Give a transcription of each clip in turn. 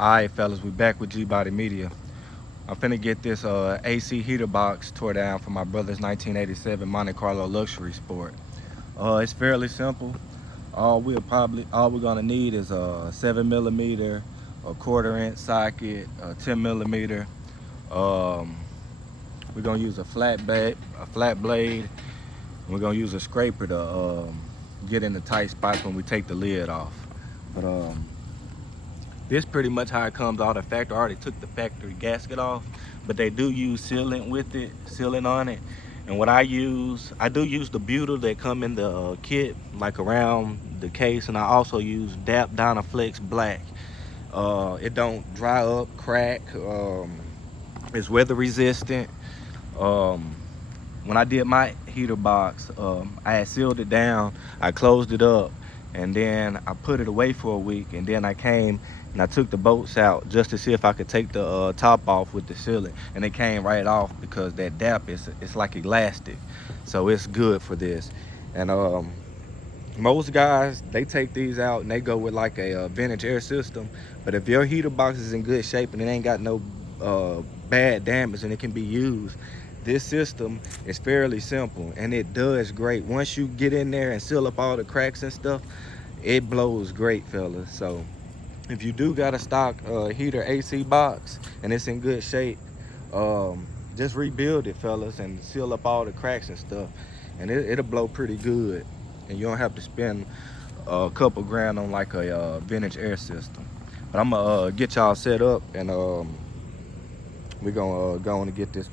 Alright fellas, we back with Gbody Media. I'm finna get this AC heater box tore down for my brother's 1987 Monte Carlo luxury sport. It's fairly simple. All we're gonna need is a 7mm, a 1/4" socket, a 10mm. We're gonna use a flat blade. We're gonna use a scraper to get in the tight spots when we take the lid off. But this pretty much how it comes out of the factory. I already took the factory gasket off, but they do use sealant on it. And what I do use the butyl that come in the kit, like around the case, and I also use DAP Dynaflex Black. It don't dry up, crack, it's weather resistant. When I did my heater box, I had sealed it down, I closed it up, and then I put it away for a week, and then I came and I took the bolts out just to see if I could take the top off with the sealant, and it came right off because that DAP it's like elastic, so it's good for this. And most guys, they take these out and they go with like a vintage air system, but if your heater box is in good shape and it ain't got no bad damage and it can be used, this system is fairly simple and it does great. Once you get in there and seal up all the cracks and stuff, it blows great, fellas. So if you do got a stock heater AC box and it's in good shape, just rebuild it, fellas, and seal up all the cracks and stuff, and it'll blow pretty good, and you don't have to spend a couple grand on like a vintage air system. But I'm gonna get y'all set up, and we're gonna go on and get this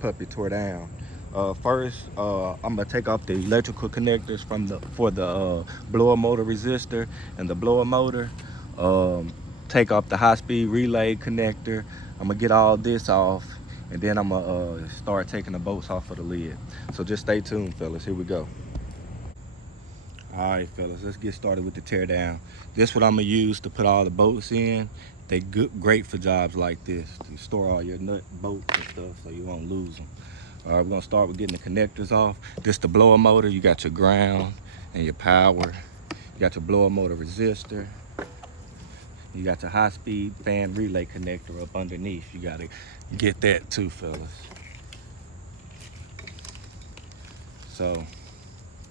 puppy tore down. First, I'm gonna take off the electrical connectors for the blower motor resistor and the blower motor. Take off the high-speed relay connector. I'm gonna get all this off, and then I'm gonna start taking the bolts off of the lid. So just stay tuned, fellas. Here we go. All right, fellas, let's get started with the tear down. This what I'm gonna use to put all the bolts in. They great for jobs like this, to store all your nut bolts and stuff so you won't lose them. All right, we're gonna start with getting the connectors off. This the blower motor. You got your ground and your power. You got your blower motor resistor. You got your high-speed fan relay connector up underneath. You gotta get that too, fellas. So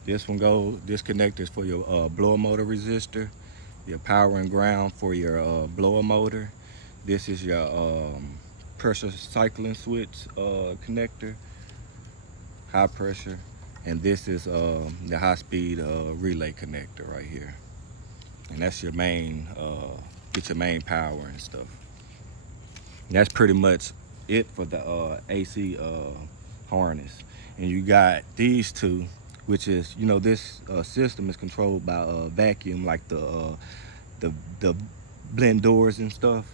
this connector is for your blower motor resistor, your power and ground for your blower motor. This is your pressure cycling switch connector, high pressure, and this is the high-speed relay connector right here. And that's your main, get your main power and stuff. And that's pretty much it for the AC harness. And you got these two, which is, you know, this system is controlled by vacuum, like the blend doors and stuff.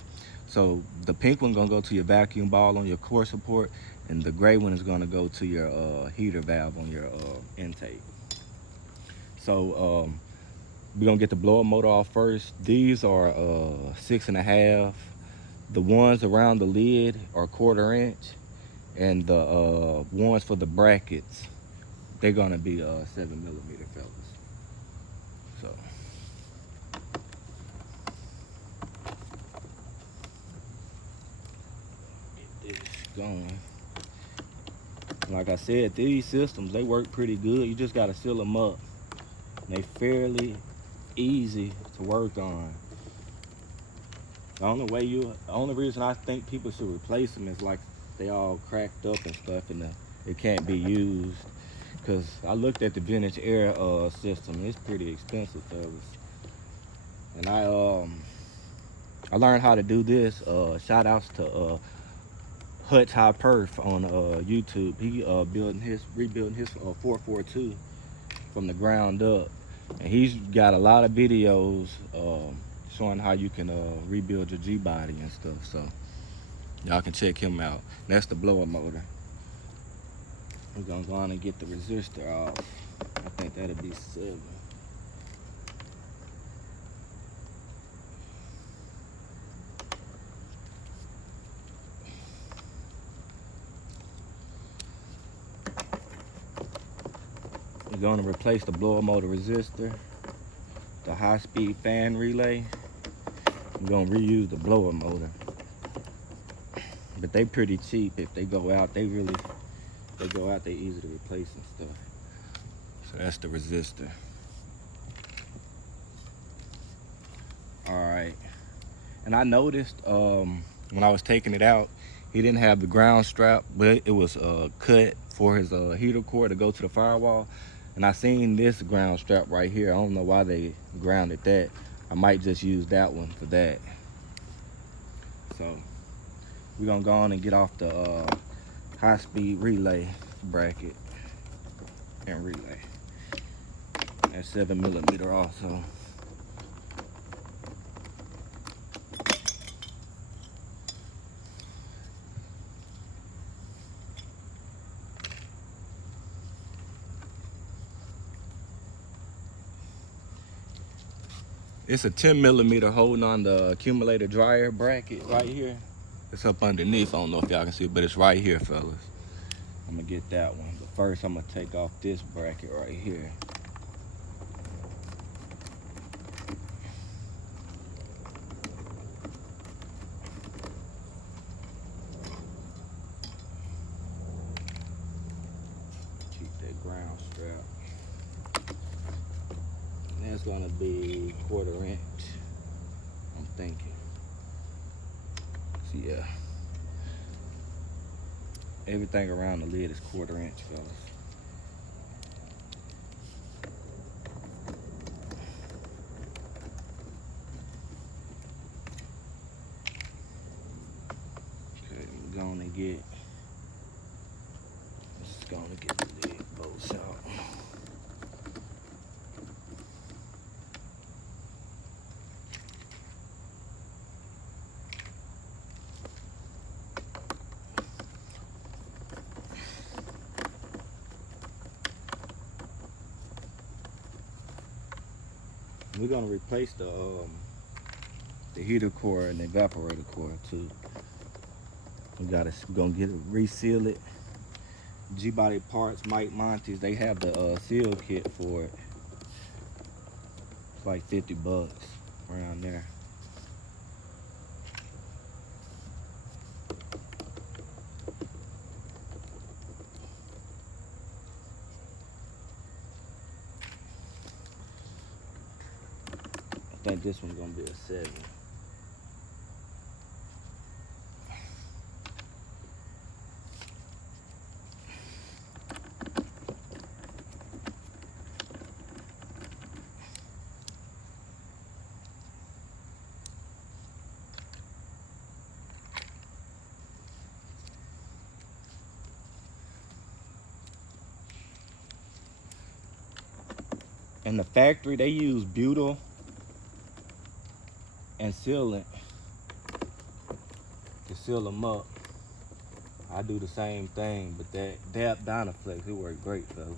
So the pink one gonna go to your vacuum ball on your core support, and the gray one is gonna go to your heater valve on your intake. So we're gonna get the blower motor off first. These are 6.5. The ones around the lid are 1/4", and the ones for the brackets, they're gonna be 7mm, fellas. So get this going. Like I said, these systems, they work pretty good. You just gotta seal them up. They fairly easy to work on. The only reason I think people should replace them is like they all cracked up and stuff, and it can't be used. Cause I looked at the vintage air system. It's pretty expensive, fellas. And I learned how to do this. Shout outs to Hutch High Perf on YouTube. He rebuilding his 442 from the ground up, and he's got a lot of videos showing how you can rebuild your Gbody and stuff. So y'all can check him out. That's the blower motor. We're gonna go on and get the resistor off. I think that'll be 7. We're gonna replace the blower motor resistor, the high-speed fan relay, I'm gonna reuse the blower motor. But they pretty cheap. If they go out, they easy to replace and stuff. So that's the resistor. All right. And I noticed when I was taking it out, he didn't have the ground strap, but it was cut for his heater cord to go to the firewall. And I seen this ground strap right here. I don't know why they grounded that. I might just use that one for that. So we're gonna go on and get off the high-speed relay bracket and relay. That's 7mm also. It's a 10mm holding on the accumulator dryer bracket right here. It's up underneath. I don't know if y'all can see it, but it's right here, fellas. I'm gonna get that one. But first, I'm gonna take off this bracket right here. Keep that ground strap. And that's gonna be 1/4 inch, I'm thinking. So yeah. Everything around the lid is 1/4 inch, fellas. Okay, we're gonna get the lid bolts out. We're gonna replace the heater core and the evaporator core too. We're gonna get it, reseal it. Gbody parts, Mike Montes, they have the seal kit for it. It's like $50 around there. I think this one's gonna be a 7. In the factory, they use butyl and sealant to seal them up. I do the same thing, but that DAP Dynaflex, it worked great, fellas.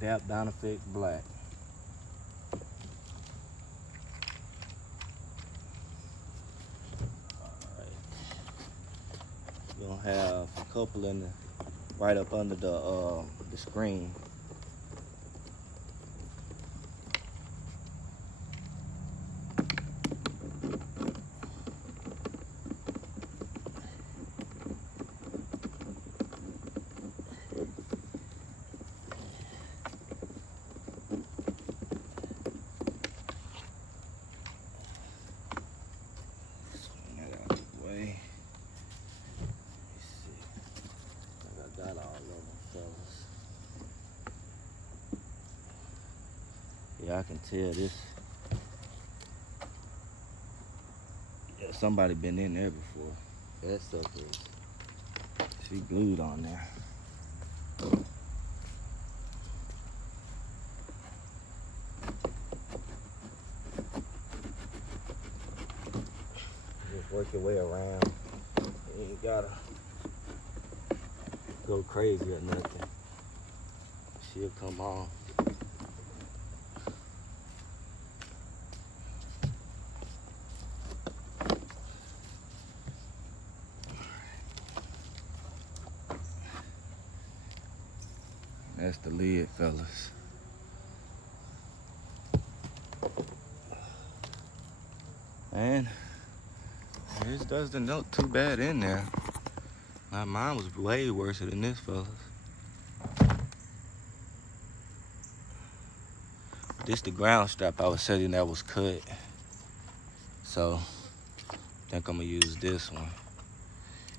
DAP Dynaflex Black. Alright. We're gonna have a couple in the right up under the screen. Yeah, I can tell this. Yeah, somebody been in there before. That sucker is, she glued on there. Just work your way around. You ain't gotta go crazy or nothing. She'll come on. That's the lid, fellas. And it doesn't look too bad in there. Mine was way worse than this, fellas. This the ground strap I was setting that was cut. So I think I'm gonna use this one.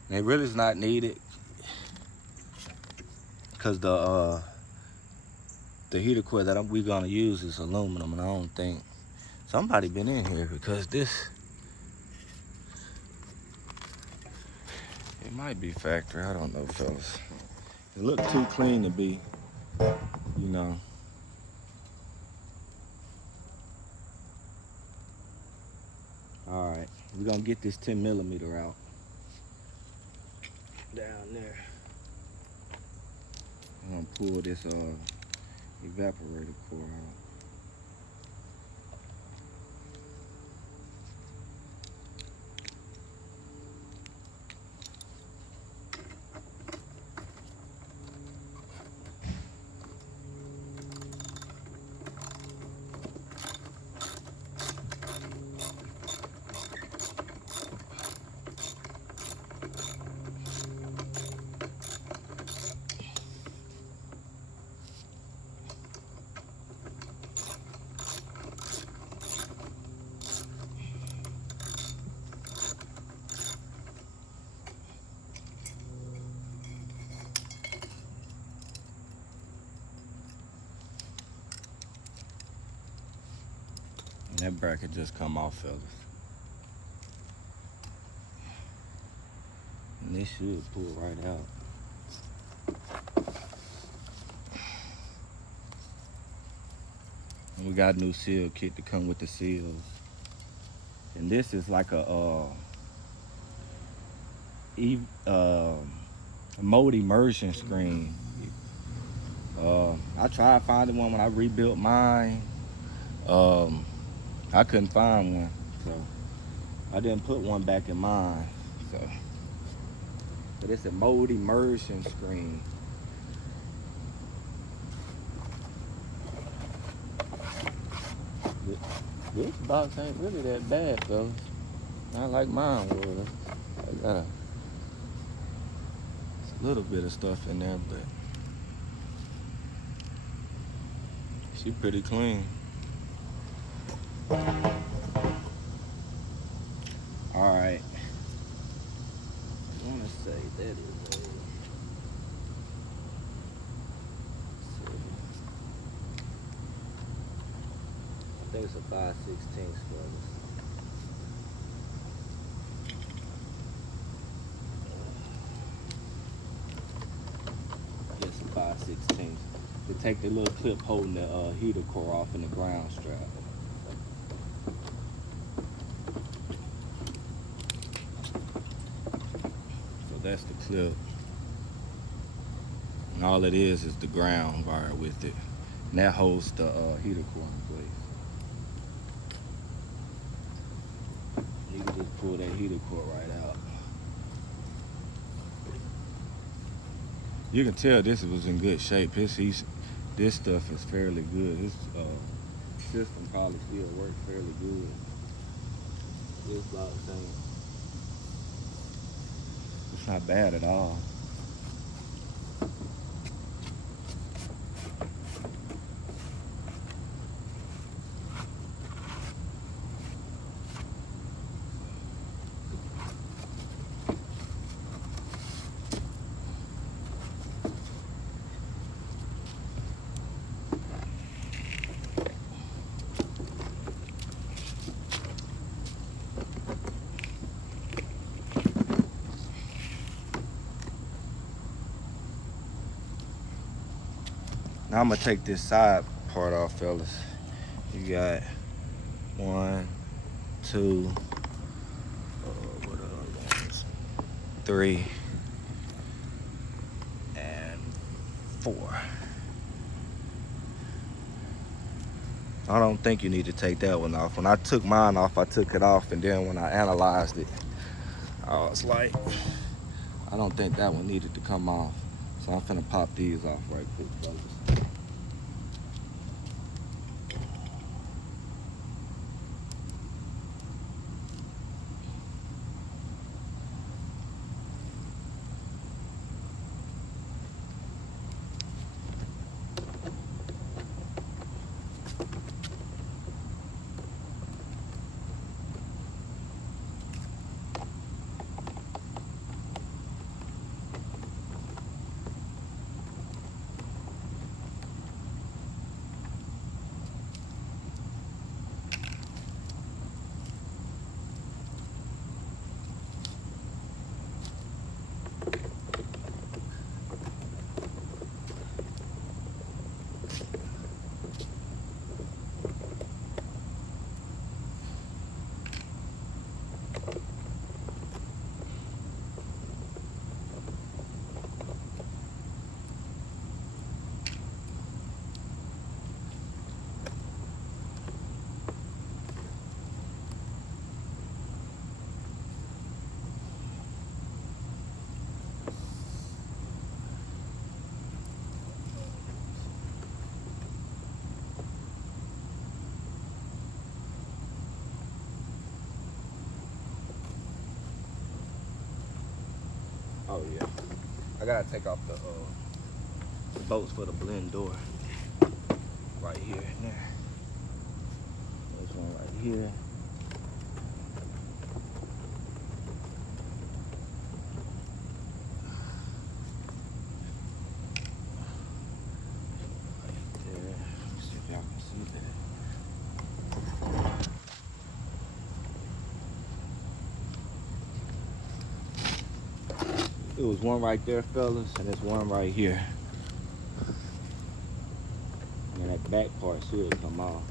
And it really is not needed because the heater core that we gonna use is aluminum, and I don't think somebody been in here because this, it might be factory, I don't know, fellas. It looked too clean to be, you know. All right, we're gonna get this 10 millimeter out down there. I'm gonna pull this evaporator core out. And that bracket just come off, fellas. And this should pull right out. And we got a new seal kit to come with the seals. And this is like a mold immersion screen. I tried finding one when I rebuilt mine. I couldn't find one, so I didn't put one back in mine. But it's a mold immersion screen. This box ain't really that bad, though. Not like mine was. I got a little bit of stuff in there, but she pretty clean. All right. I want to say that is I think it's a 5/16 fellas. Yes, 5/16. To take the little clip holding the heater core off in the ground strap. That's the clip, and all it is the ground wire with it, and that holds the heater core in place. You can just pull that heater core right out. You can tell this was in good shape. This stuff is fairly good. This system probably still works fairly good. This box ain't. It's not bad at all. Now I'm gonna take this side part off, fellas. You got 1, 2, 3, and 4. I don't think you need to take that one off. When I took mine off, I took it off, and then when I analyzed it, I was like, I don't think that one needed to come off. So I'm finna pop these off right quick, fellas. gotta take off the bolts for the blend door right here and there. There's one right here. It was one right there, fellas, and there's one right here. And that back part should come off.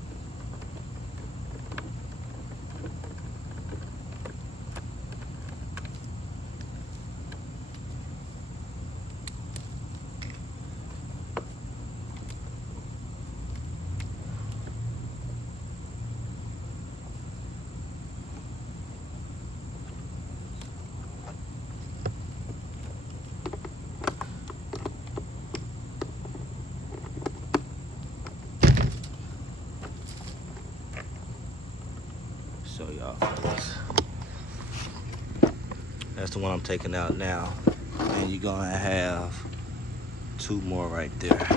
Show y'all. That's the one I'm taking out now. And you're gonna have two more right there.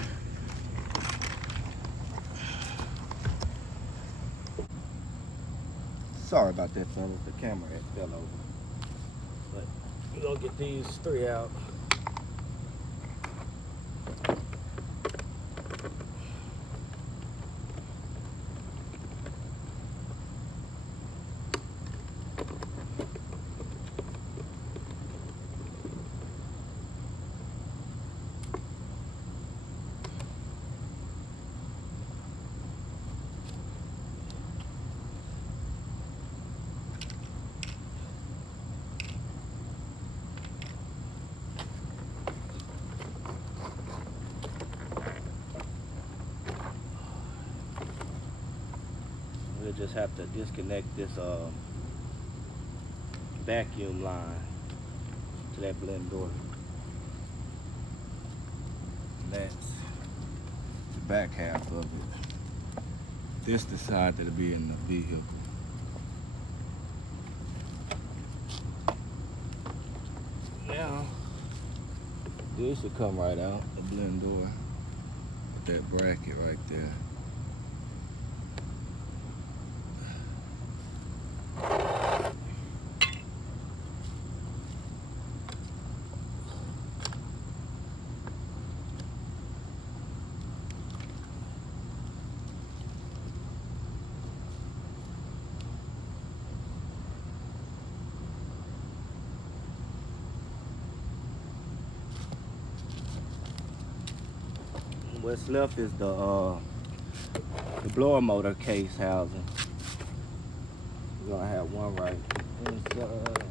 Sorry about that, fellas. The camera had fell over. But we're gonna get these three out. We'll just have to disconnect this vacuum line to that blend door. And that's the back half of it. This the side that'll be in the vehicle. Now, this should come right out, the blend door, with that bracket right there. What's left is the blower motor case housing. We're gonna have one right inside.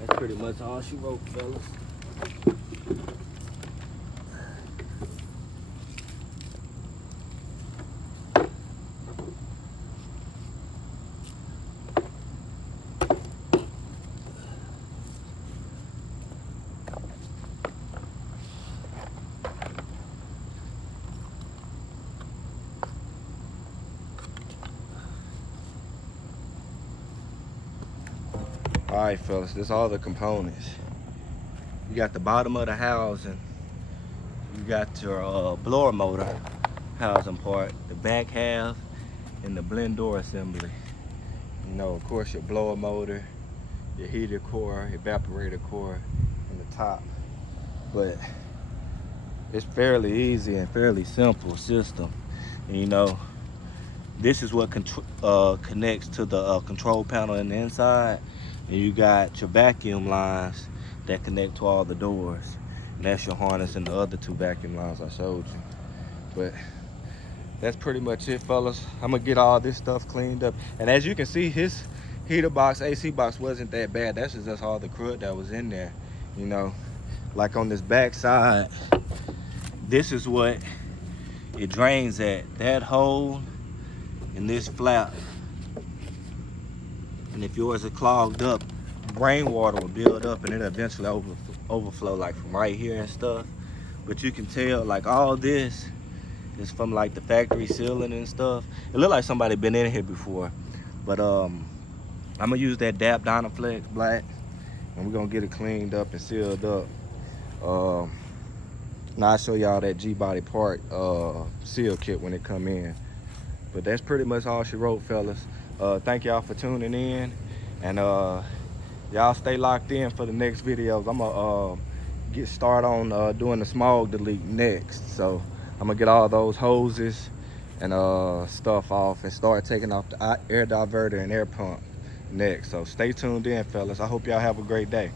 That's pretty much all she wrote, fellas. All right, fellas, this all the components. You got the bottom of the housing. You got your blower motor housing part, the back half, and the blend door assembly. You know, of course, your blower motor, your heater core, evaporator core, and the top. But it's fairly easy and fairly simple system. And you know, this is what connects to the control panel in the inside. And you got your vacuum lines that connect to all the doors. And that's your harness and the other two vacuum lines I showed you. But that's pretty much it, fellas. I'm gonna get all this stuff cleaned up. And as you can see, his heater box, AC box wasn't that bad. That's just all the crud that was in there, you know. like on this back side, this is what it drains at. That hole and this flap. And if yours are clogged up, rainwater will build up and it'll eventually overflow like from right here and stuff. But you can tell like all this is from like the factory sealing and stuff. It looked like somebody been in here before. But I'm gonna use that DAP Dynaflex black and we're gonna get it cleaned up and sealed up. Now I'll show y'all that Gbody part seal kit when it come in. But that's pretty much all she wrote, fellas. Thank y'all for tuning in, and y'all stay locked in for the next videos. I'm gonna get started on doing the smog delete next. So I'm gonna get all those hoses and stuff off and start taking off the air diverter and air pump next. So stay tuned in, fellas. I hope y'all have a great day.